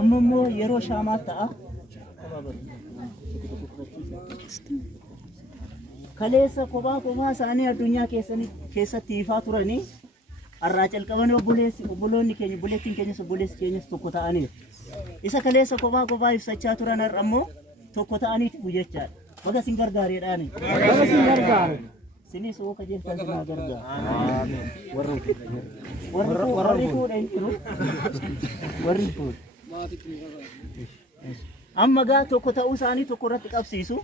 Ammo yeroo shaamaa ta'a. Kaleessa kophaa isaanii addunyaa keessatti ifaa turanii har'aa calqabanii obboloonni keenya obboleettiin keenyas obboleessi keenyas tokko ta'aniiru. Isa kaleessa kophaa ibsachaa turan har'a ammoo tokko ta'aniitu jechaadha. Baga sin gargaareedhaan. Baga sin gargaare. Sinis oo qajeelfaa sinaa gargaara. Warri fuudhan jiru. Warri fuudhan. Amma gaa tokko ta'uu isaanii tokko irratti qabsiisu.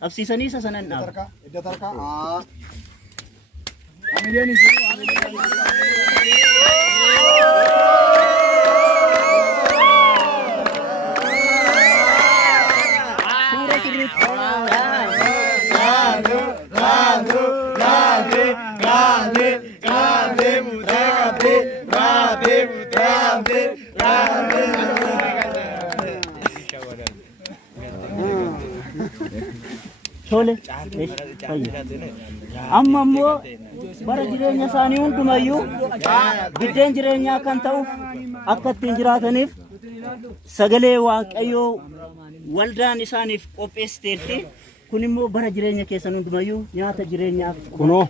Qabsiisanii isa sanan dhaaba. Idda tarkaa. Tole. Amma ammoo bara jireenya isaanii hundumayyuu biddeen jireenyaa kan ta'uuf akka ittiin jiraataniif sagalee waaqayyoo waldaan isaaniif qopheessiteetti. Kun immoo bara jireenya keessan hundumayyuu nyaata jireenyaaf kunoo.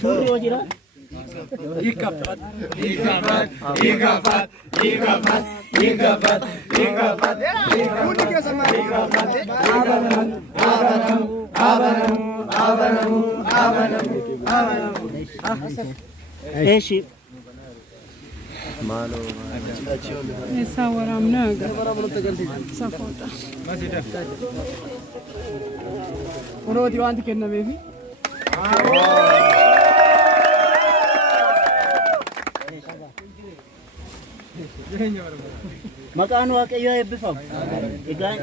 Suuri hojii jira. Eeshi. Malo. Esa waramna. Safota. Uno diwanti kenna bebi. Maqaan waaqayyoo eebbifamu. Egaa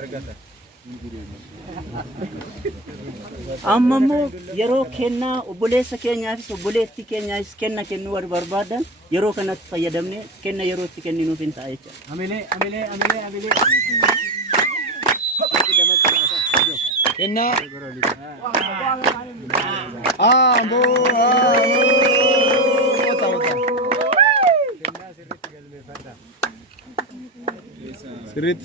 amma immoo yeroo kennaa obboleessa keenyaafis obboleettii keenyaafis kennuu barbaadan yeroo kanatti fayyadamne kenna yeroo itti kenninuuf hin ta'a jechuudha. Amilee. Kenna. Sirrit.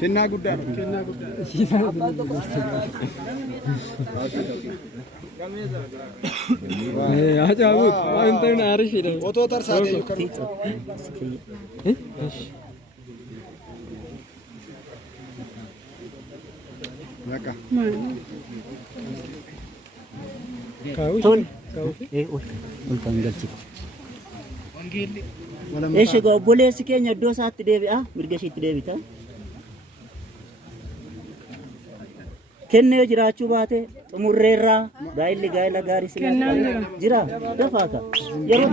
Kenna guddaa. Ajaa'ibut waan ta'in aarifidha. Otoo tarsaatee yookaan. Yaka. Tole. Eeshi egaa obboleessi keenya iddoo isaatti deebi'a mirga ishiitti deebita. Kennee jiraachuu baate xumurreerraa gaa'illi gaa'ila gaarii sinaa jira dafaa ka yeroo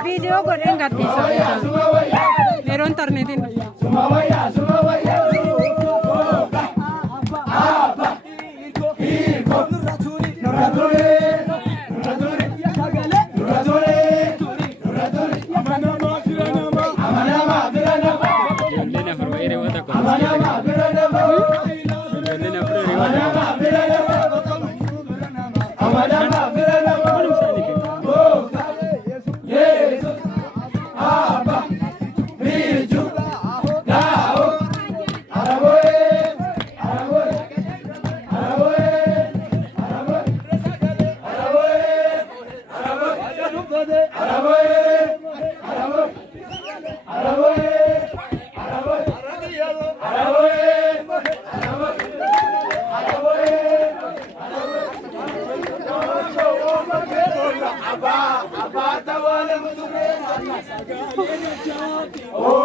Video ko rin gati sa meron internetin. Oh